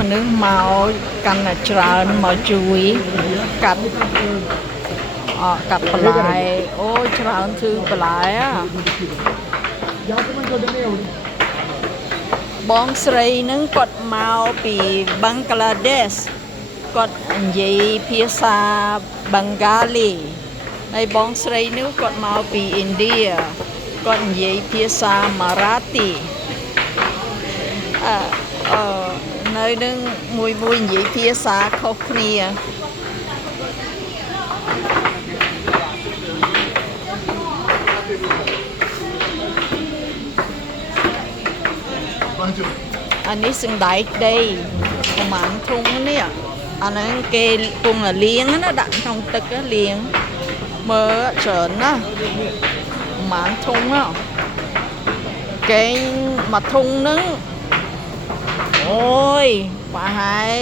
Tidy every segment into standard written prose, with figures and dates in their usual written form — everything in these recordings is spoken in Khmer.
មនុស្សមកកាន់តែច្រើនមកជួយកាត់កាត់បន្លែអូយច្រើនគឺបន្លែបងស្រីនឹងគាត់មកពីបង់ក្លាដេសគាត់និយាយភាសាបង់ហ្គាលីហើយបងស្រីនោះគាត់មកពីឥណ្ឌាគាត់និយាយភាសាម៉ារ៉ាទីនៅនឹងមួយនិយាយភាសាខុសគ្នាអានេះសណ្ដែកដីប្រហែលធុងនេះអាហ្នឹងគេពងលាងណាដាក់ក្នុងទឹកលាងមើលច្រើនណាស់ប្រហែលធុងគេមួយធុងហ្នឹងអូយប្រហែល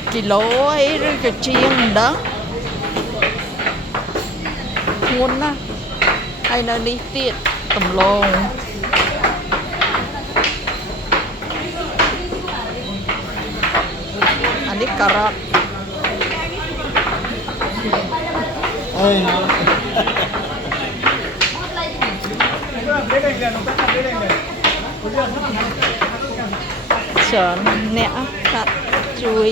50 គីឡូអីឬក៏ជាងមិនដឹងធ្ងន់ណាស់ហើយនៅនេះទៀតដំឡូងអានេះការ៉ុតអើយច្រើនអ្នកកាត់ជួយ